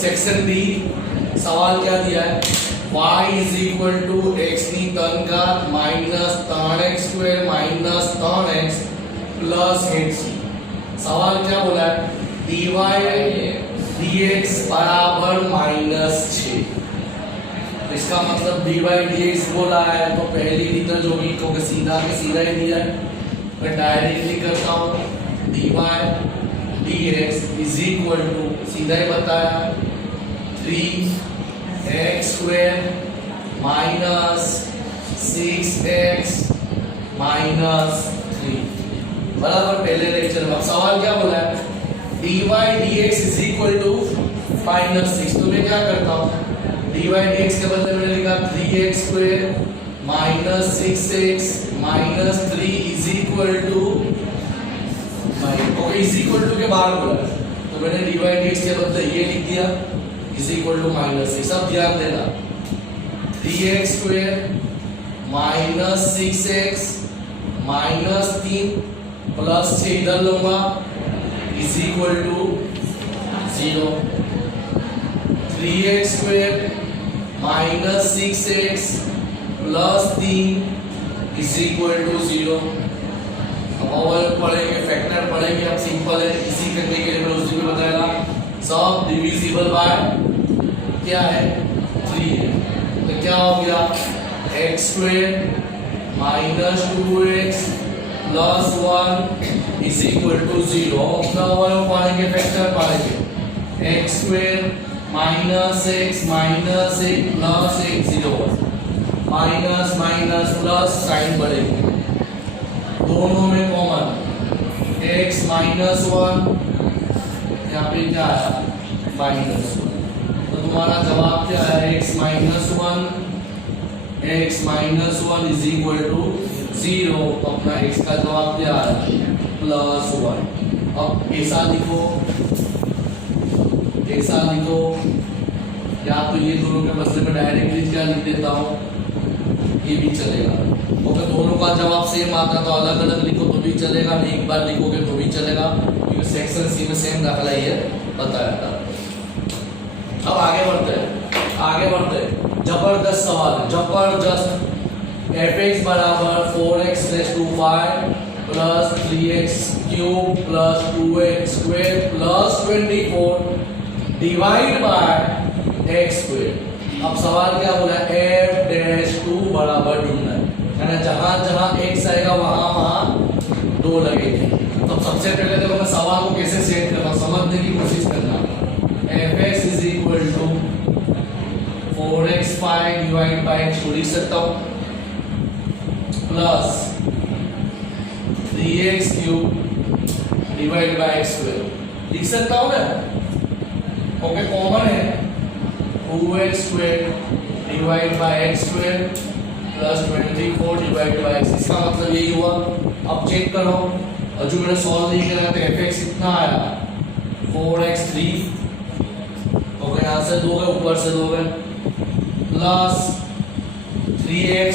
Section D सवाल क्या दिया है, y is equal to x ની ઘન ઘાત minus 3x square minus 3x plus hc। सवाल क्या बोला है, dy dx बराबर माइनस 6। इसका मतलब dy dx बोला है तो पहली रीत जो भी क्योंकि सीधा के सीधा ही दिया है, मैं डायरेक्टली करता हूँ dy dx is equal to सीधा ही बताया 3x square minus 6x minus 3 बराबर पहले लेक्चर में। सवाल क्या बोला है, dy dx is equal to minus 6। तो मैं क्या करता हूँ, dy dx के बदले मैंने लिखा 3x square minus 6x minus 3 is equal to, okay is equal to के बाहर बोला है तो मैंने dy dx के बदले ये लिख दिया इज इक्वल टू माइनस 6। अब ध्यान देना 3x square minus 6x minus 3 plus 6 इधर लूंगा is equal to 0। 3x square minus 6x plus 3 is equal to 0। अब पढ़ेंगे फैक्टर पढ़ेंगे, अब सिंपल है, इसी करने के लिए मैंने उसी में बताया सब डिविजिबल बाय क्या है 3 है। तो क्या हो गया x square minus 2x plus 1 is equal to 0। अपना पढ़ेंगे फैक्टर पढ़ेंगे x square minus x minus 1 plus 1 0 minus minus plus sign बढ़ेगी, दोनों में कॉमन x माइनस 1 यहाँ पे क्या आया माइनस 1। तो तुम्हारा जवाब क्या है x minus 1 is equal to 0। अपना x का जवाब क्या है प्लस 1। अब ऐसा लिखो या तो ये दोनों के बदले में डायरेक्टली क्या लिख देता हूँ, ये भी चलेगा। अगर दोनों का जवाब सेम आता तो अलग अलग लिखो तो भी चलेगा, नहीं एक बार लिखोगे तो भी चलेगा, क्योंकि सेक्शन सी में सेम दाखिला ही है बताया था। अब आगे बढ़ते हैं जबरदस्त सवाल है, जबरदस्त। fx बराबर 4x plus 5 plus 3x cube plus 2x square plus 24 divide by x square. अब सवाल क्या बोला है, f डैश 2 बराबर ढूंढना है, जहां जहां x आएगा वहां 2 लगेंगे। तो सबसे पहले देखो मैं सवाल को कैसे सेट करना समझने की कोशिश करना। fx is equal to 4x 5 divide by x लिख सकता हूं plus 3x cube divide by x square लिख सकता हूं ना, ओके कॉमन है 2x square divide by x square plus 24 divide by x। इसका मतलब यही हुआ। अब चेक करो, और जो मैंने सॉल्व नहीं किया तो fx कितना आया 4x3, ओके यहां से 2 है ऊपर से 2 है plus 3x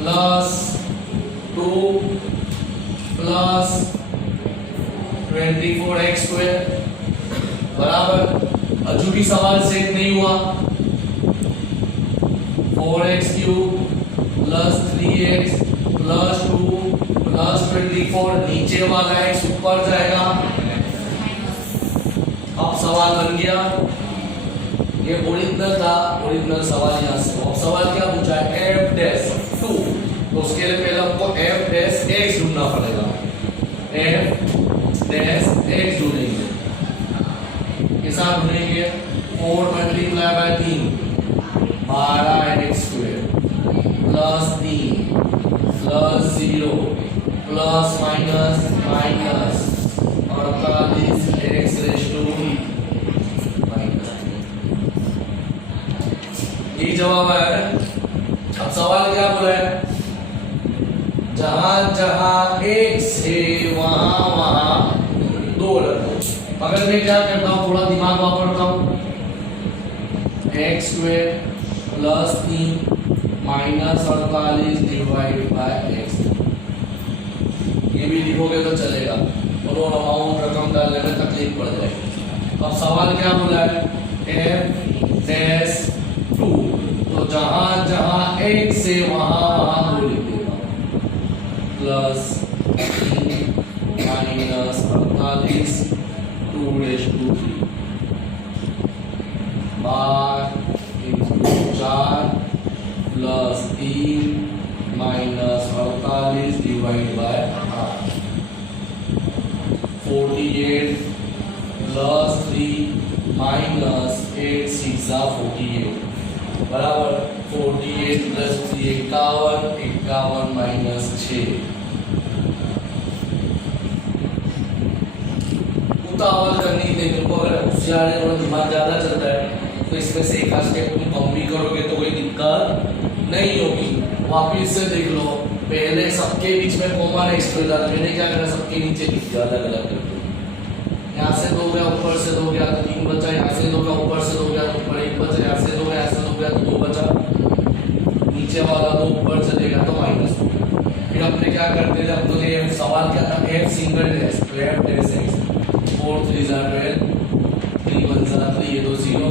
plus 2 plus 24x square बराबर, अजू भी सवाल सेट नहीं हुआ 4x cube plus 3x plus 2 plus 24 नीचे वाला x ऊपर जाएगा। अब सवाल बन गया, ये ओरिजिनल था, ओरिजिनल सवाल यहाँ से। अब सवाल क्या पूछा है f डैश 2, तो उसके लिए पहले हमको f डैश x ढूंढना पड़ेगा। f डैश x ढूंढेंगे, कैसा ढूंढेंगे 4 multiply by 3 12x square plus 3 plus 0 plus minus minus 48x raise to minus. ये जवाब आया है। अब सवाल क्या बोला है, जहां जहां x है वहां वहां 2 रखो। अगर मैं क्या करता हूं, थोड़ा दिमाग वापरता हूं, x square plus 3 minus 48 divide by x, ये भी लिखोगे तो चलेगा, और अमाउंट रकम डालने में तकलीफ पड़ जाएगी। अब सवाल क्या बोला है, f डैश 2, तो जहां जहां एक से वहां 2 लिख देगा, plus minus 48 2 dash 2 3 bar 4 plus 3 minus 48 divide by 8, 48 plus 3 minus 8 6 48 बराबर 48 प्लस 3 51, 51 माइनस 6। उतावल करनी है तुमको, अगर होशियार है और दिमाग ज्यादा चलता है तो इसमें से एक स्टेप तुम कम भी करोगे तो कोई दिक्कत नहीं होगी। वापिस से देख लो, पहले सबके बीच में कॉमन एक्स था, मैंने क्या करा सबके नीचे लिख दिया अलग अलग करके, यहाँ से 2 गया, ऊपर से 2 गया तो 3 बचा, यहाँ से 2 गया, ऊपर से 2 गया तो ऊपर 1 बचा, यहाँ से 2 गया, यहाँ से 2 गया तो 2 बचा, नीचे वाला 2 ऊपर चलेगा तो -2। फिर अपने क्या करते थे, हम लोग ये सवाल क्या था, f सिंगल डैश, तो f डैश x 4 3 12 3 1 3, ये 2 0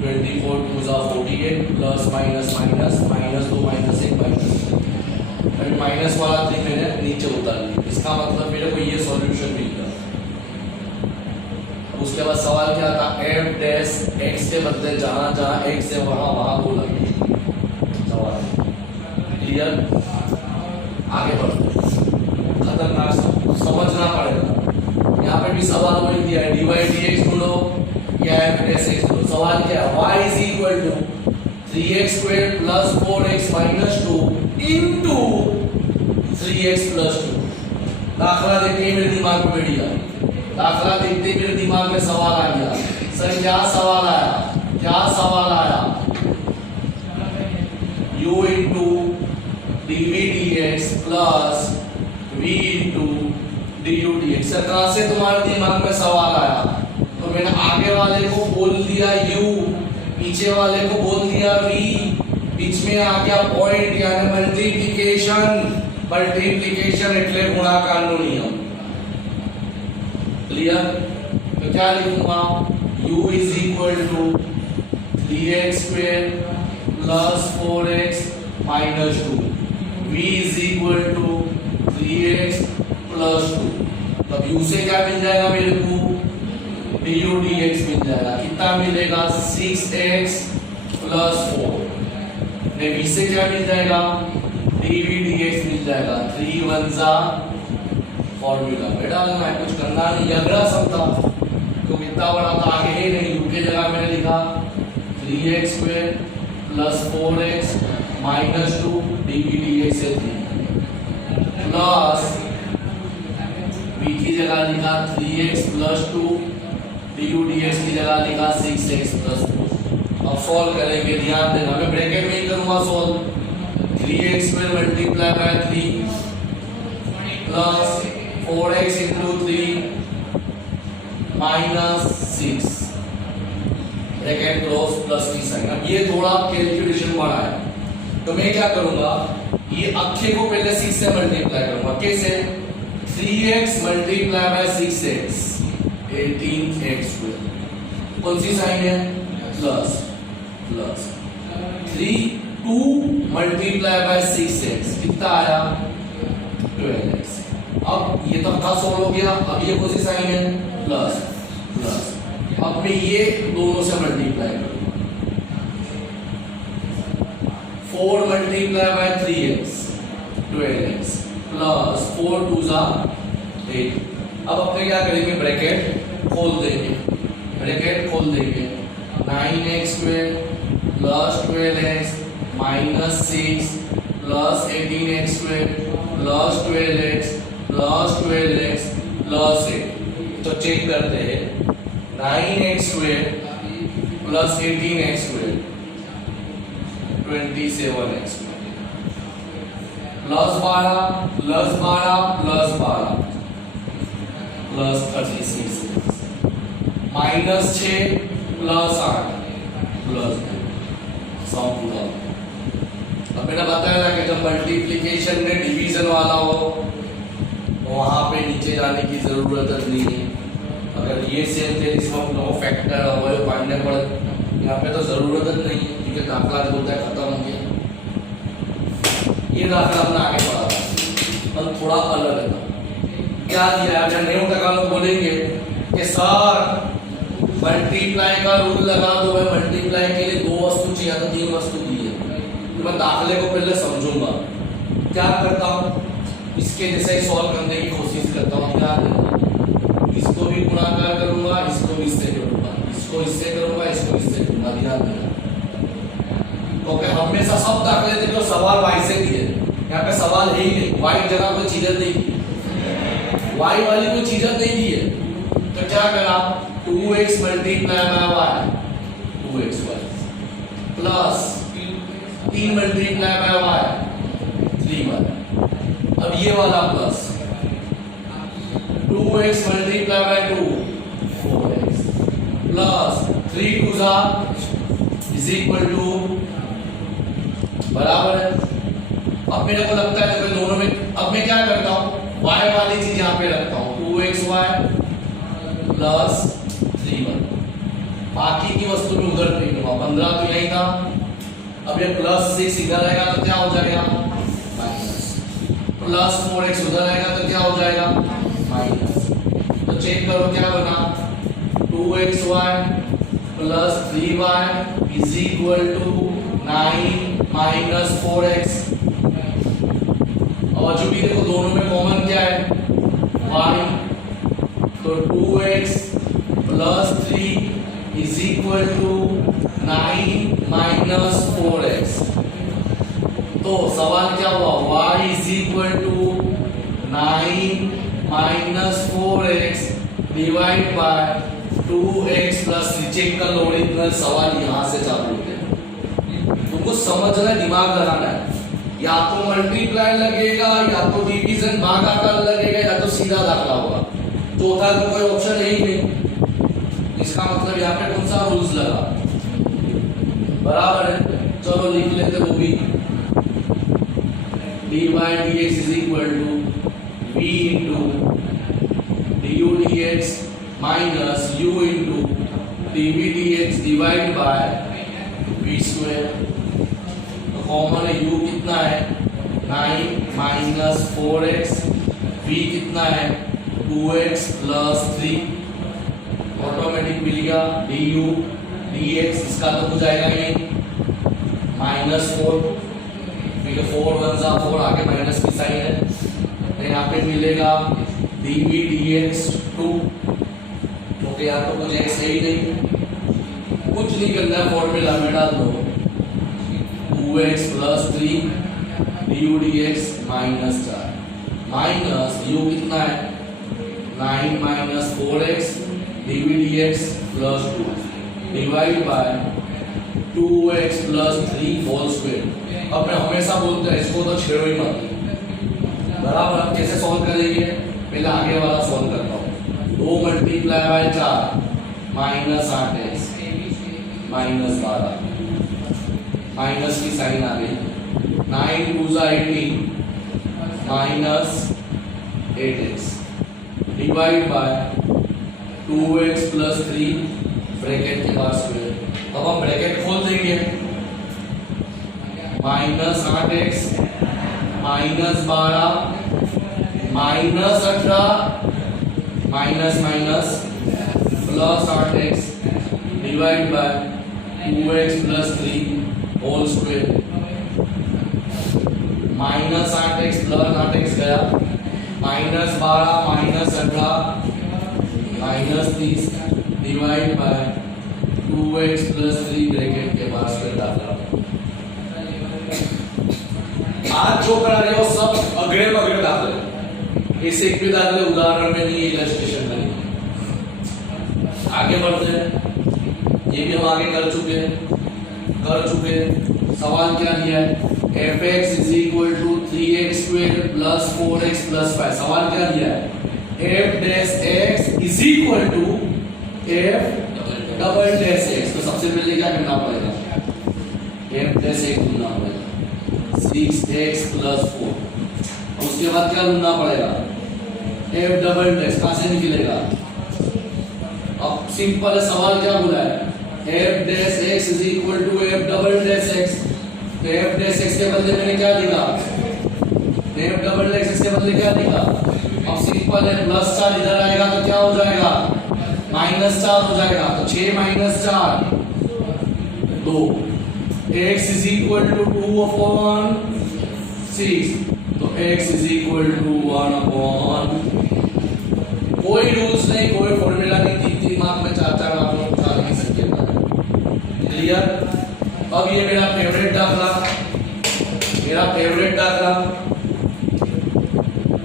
24 2 48 प्लस माइनस माइनस -2 -1 अभी माइनस वाला 3 मैंने नीचे उतार लिया, इसका मतलब मेरे को ये सॉल्यूशन मिल गया। उसके बाद सवाल क्या था, f डैश x के बदले जहां जहां x है वहां 2 लगे। सवाल क्लियर, आगे बढ़ते, खतरनाक समझना पड़ेगा। यहाँ पे भी सवाल वही दिया है, डिवाइड dx ढूंढो या f डैश x ढूंढो। सवाल क्या है, y is equal to 3x square plus 4x minus 2 into 3x plus 2। दाखला देखते ही मेरे दिमाग में बैठ गया, दाखला देखते ही मेरे दिमाग में सवाल आ गया। सर क्या सवाल आया, क्या सवाल आया, u into dv dx plus v into du dx। Sir कहां से तुम्हारे दिमाग में सवाल आया, तो मैंने आगे वाले को बोल दिया u, पीछे वाले को बोल दिया v, बीच में आ गया पॉइंट यानी मल्टीप्लिकेशन, मल्टीप्लिकेशन એટલે गुणाकारનો नियम। क्लियर, तो क्या लिखूंगा, u is equal to 3x square plus 4x minus 2, v is equal to 3x plus 2। तब u से क्या मिल जाएगा मेरे को, du dx मिल जाएगा, कितना मिलेगा 6x प्लस 4। ने v से क्या मिल जाएगा, dv dx मिल जाएगा, 3 1 जा फॉर्मूला में डालना है, कुछ करना नहीं, अगला सब था तो कितना बड़ा था, आगे ही नहीं, u के जगह मैंने लिखा 3x square plus 4x minus 2 dv dx से 3 प्लस v की जगह लिखा 3x प्लस 2 du dx की जगह लिखा 6x प्लस 2। अब सॉल्व करेंगे, ध्यान देना मैं ब्रैकेट में ही करूंगा solve, 3x square multiply by 3 plus 4x into 3 minus 6 bracket close plus की साइन। अब ये थोड़ा कैलकुलेशन बड़ा है तो मैं क्या करूंगा, ये अक्षय को पहले 6 से मल्टीप्लाई करूंगा, कैसे, 3x multiply by 6x 18x square, कौन सी साइन है, plus plus 3 2 multiply bye 6x कितना आया 12x। अब ये तो था सॉल्व हो गया, अब ये कौन सी साइन है, प्लस प्लस, अब मैं ये दोनों से मल्टीप्लाई करूंगा, 4 multiply bye 3x 12x plus 4 2 जा 8। अब अपने क्या करेंगे, ब्रैकेट खोल देंगे, ब्रैकेट खोल देंगे, 9x square plus 12x minus 6 plus 18x square plus 12x plus 12x plus 8। तो चेक करते हैं, 9x square plus 18x square 27x plus 12 plus 12 plus 12 plus 36 minus 6 plus 8 plus 2 सम पूरा। अब मैंने बताया था कि जब मल्टीप्लिकेशन में डिवीजन वाला हो तो वहां पे नीचे जाने की जरूरत नहीं है, अगर ये सेम थे इसमें हम लोगों को फैक्टर अवयव पाने पड़े, यहाँ पे तो जरूरत ही नहीं है क्योंकि दाखला बोलता है खत्म हो गया। ये दाखला हमने आगे पढ़ा था पर थोड़ा अलग है। क्या दिया है? 90% लोग बोलेंगे कि सर मल्टीप्लाई का रूल लगा दो, मैं मल्टीप्लाई के लिए 2 वस्तु चाहिए तो 3 वस्तु दी है। तो मैं दाखले को पहले समझूंगा, क्या करता हूँ इसके जैसे ही सॉल्व करने की कोशिश करता हूँ। क्या करता हूँ, इसको भी गुणाकार करूंगा, इसको भी इससे करूंगा, इसको इससे करूंगा, इसको इससे करूंगा। ध्यान देना क्योंकि हमेशा सब दाखले थे तो सवाल y से दिए, यहाँ पे सवाल है ही नहीं, y की जगह कोई चीज नहीं, y वाली कोई चीज नहीं दी है। तो क्या करा, 2x multiply by y 2xy plus 3 multiply by y 3y। अब ये वाला plus 2x multiply by 2 4x plus 3 2 is equal to बराबर है। अब मेरे को लगता है जब दोनों में, अब मैं क्या करता हूँ y वाली चीज यहाँ पे रखता हूँ 2xy प्लस 3y, बाकी की वस्तु में उधर नहीं लूंगा। 15 तो यही था, अब ये प्लस 6 इधर आएगा तो क्या हो जाएगा माइनस, प्लस 4x उधर आएगा तो क्या हो जाएगा माइनस। तो चेक करो क्या बना, 2xy plus 3y is equal to 9 minus 4x। और जो भी देखो दोनों में कॉमन क्या है y, तो 2x plus 3 is equal to 9 minus 4x। तो सवाल क्या हुआ, y is equal to 9 minus 4x divide by 2x plus 3। Check कर लो ओरिजिनल सवाल यहाँ से चालू होते हैं। तुमको समझना है, दिमाग लगाना है, या तो मल्टीप्लाई लगेगा, या तो डिवीजन भागाकार लगेगा, या तो सीधा दाखला होगा। चौथा तो कोई ऑप्शन है ही नहीं। इसका मतलब यहाँ पे कौन सा रूल्स लगा, बराबर है। चलो लिख लेते वो भी, dy dx is equal to v into du dx minus u into dv dx divide by v square. तो कॉमन है u कितना है 9 माइनस 4x, v कितना है 2x प्लस 3, ऑटोमेटिक मिल गया du dx। इसका तो हो जाएगा ये माइनस 4, क्योंकि 4 1 4 आगे माइनस की साइन है। तो यहाँ पे मिलेगा dv dx 2, क्योंकि यहाँ तो कुछ x है ही नहीं, कुछ नहीं करना है, फॉर्मूला में डाल दो 2x plus 3 du dx minus 4 minus u कितना है 9 minus 4x dv dx plus 2 divide by 2x plus 3 whole square. अब मैं हमेशा बोलता है इसको तो छेड़ो ही मत, बराबर। अब कैसे सॉल्व करेंगे, पहले आगे वाला सॉल्व करता हूँ। 2 multiply by 4 minus 8x minus 12, minus की साइन आ गई। 9 2 18 minus 8x divide by 2x plus 3 bracket के बाद स्क्वायर। अब हम ब्रैकेट खोल देंगे, minus 8x minus 12 minus 18 minus minus plus 8x divide by 2x plus 3 whole square. Minus 8x plus 8x गया, minus 12 minus 18 minus 30 divide by 2x plus 3 bracket के बाद square डालना। आज जो करा रहे हो सब अगले बगले दाखले, इस एक भी दाखले उदाहरण में नहीं, इलस्ट्रेशन में नहीं। आगे बढ़ते हैं, ये भी हम आगे कर चुके हैं। सवाल क्या दिया है, fx is equal to 3x square plus 4x plus 5। सवाल क्या दिया है, f dash x is equal to f double dash x। तो सबसे पहले क्या करना पड़ेगा, f डैश x ढूंढना पड़ेगा 6x प्लस 4। उसके बाद क्या ढूंढना पड़ेगा, f डबल डैश कहां से निकलेगा अब सिंपल है, सवाल क्या बोला है, f dash x is equal to f double dash x। तो f डैश x के बदले मैंने क्या लिखा, f डबल डैश x के बदले क्या लिखा। अब सिंपल है, प्लस 4 इधर आएगा तो क्या हो जाएगा, -4 हो जाएगा। तो 6 - 4 2। x is equal to 2/6। तो x इज इक्वल टू 1/। कोई रूल्स नहीं, कोई फॉर्मूला नहीं, 3 मार्क में 4 मार्क में उठा नहीं सकते। क्लियर। अब ये मेरा फेवरेट दाखला,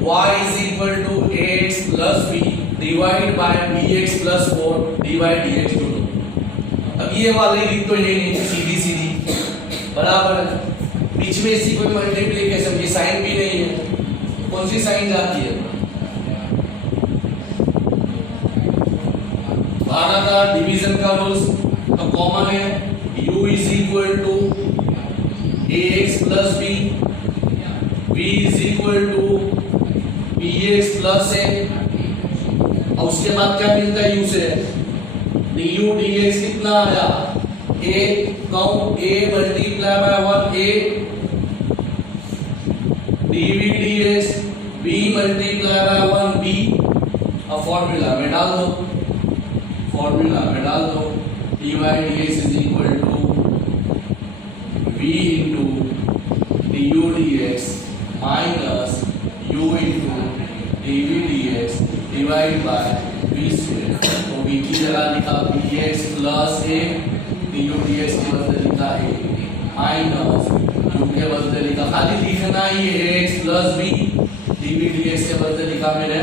y is equal to ax plus b divide by bx plus 4 divide dx दोनों। अब ये वाली रीत तो यही नहीं, सीधी बराबर है, बीच में इसी कोई मल्टीप्लिकेशन की साइन भी नहीं है। कौन सी साइन जाती है, भागाकार डिवीजन का रूल्स तो कॉमन है। u is equal to ax plus b, b is equal to bx plus a। और उसके बाद क्या मिलता है u से, du dx कितना आया, a count a multiply by 1 a, dv dx b multiply by 1 b। अब फॉर्मूला में डाल दो, dy dx is equal to v into du dx minus u into dv dx divide by v square. तो v की जगह लिखा bx plus a, du dx के बदले लिखा a माइनस u के बदले लिखा, खाली लिखना ही ax plus b, dv dx के बदले लिखा मैंने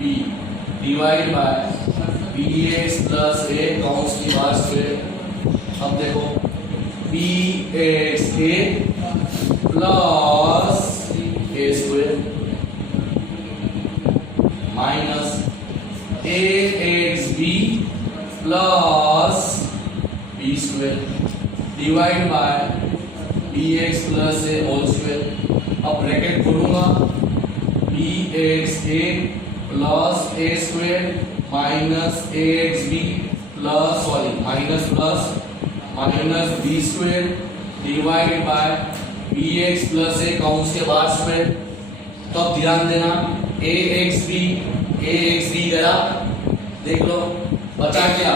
b divide by bx plus a counts की बात स्क्वायर। अब देखो bx a plus a square minus ax b plus b square divide by bx plus a whole square. अब bracket खोलूंगा, bx a plus a square minus ax b plus minus plus minus b square divide by bx plus a counts के बाद square. तो अब ध्यान देना, ax b गया, देख लो बचा क्या,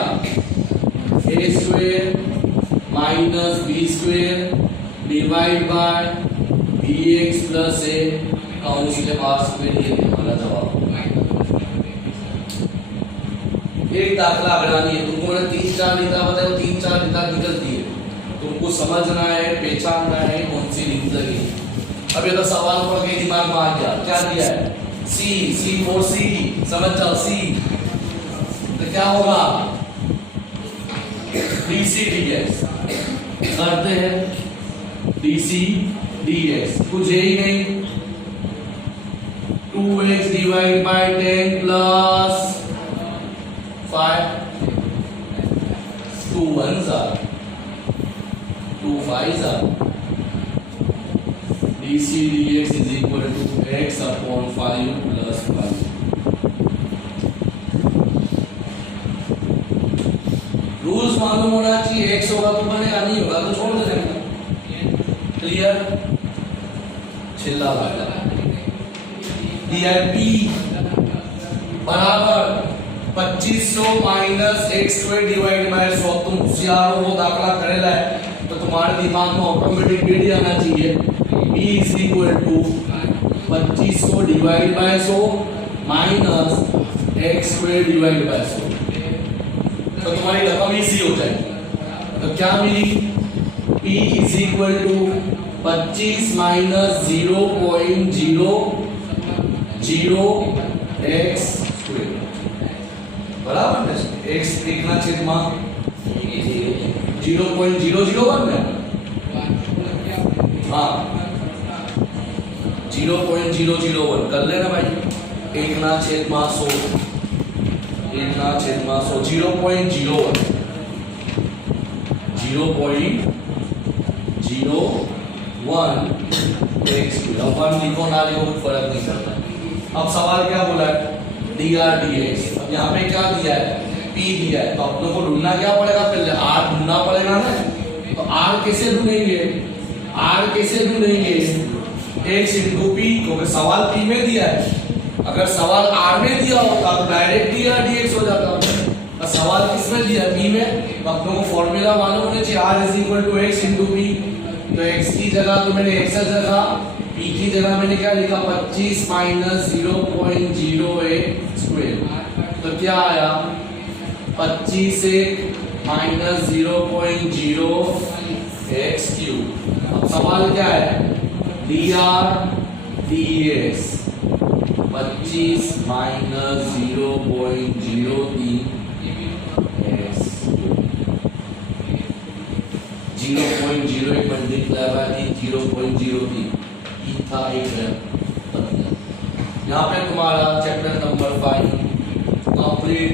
a square minus b square divide by bx plus a counts के बाद स्क्वायर। ये हमारा जवाब। एक दाखला अगड़ानी है, तुमको मैंने 3-4 रीता बताया, 3-4 रीता निकलती है, तुमको समझना है, पहचानना है कौन सी रीत लगी। अब ये तो सवाल पढ़ के दिमाग में आ गया, क्या दिया है, C for C, समझ जाओ C। तो क्या होगा, dc dx करते हैं, dc dx कुछ है ही नहीं, 2x divide by 10 plus 5, 2 1s are 2 5s are, dc dx is equal to x upon 5 plus 5। Rules मालूम होना चाहिए, x होगा तो बनेगा, नहीं होगा तो छोड़ देना। क्लियर। छिल्ला वाला p बराबर 2500 minus x square divide by 100। तुम होशियार हो, वो दाखला करेला है तो तुम्हारे दिमाग में ऑटोमेटिक रेडी आना चाहिए, p is equal to 2500 divide by 100 minus x square divide by 100। तो तुम्हारी रकम इजी हो जाएगी। तो क्या मिली, p is equal to 25 minus 0.00 x square बराबर है x एक ना छेद में 0.001 में, हाँ 0.001 कर लेना भाई, एक ना छेद में 100, एक ना छेद में 100, 0.01 x स्क्वायर। अब 1 लिखो ना लिखो कुछ फर्क नहीं पड़ता। अब सवाल क्या बोला है, dr dx। अब यहाँ पे क्या दिया है, p दिया है, तो आप लोग को ढूंढना क्या पड़ेगा, पहले r ढूंढना पड़ेगा ना। तो r कैसे ढूंढेंगे, r कैसे ढूंढेंगे, x इंटू पी, क्योंकि सवाल p में दिया है। अगर सवाल r में दिया होता तो डायरेक्ट dr dx हो जाता। और सवाल किस में दिया, p में। तो आप लोगों को फॉर्मूला मालूम होना चाहिए, r is equal to x into P. तो x की जगह तो मैंने x रखा, p की जगह मैंने क्या लिखा, 25 माइनस 0.08 स्क्वायर। तो क्या आया, 25 माइनस 0.0 x क्यूब। अब सवाल क्या है, dr dx 25 minus 0.03 x 0.08 multiply by 0.03 था एक बदला। यहाँ पे तुम्हारा चैप्टर नंबर 5 कंप्लीट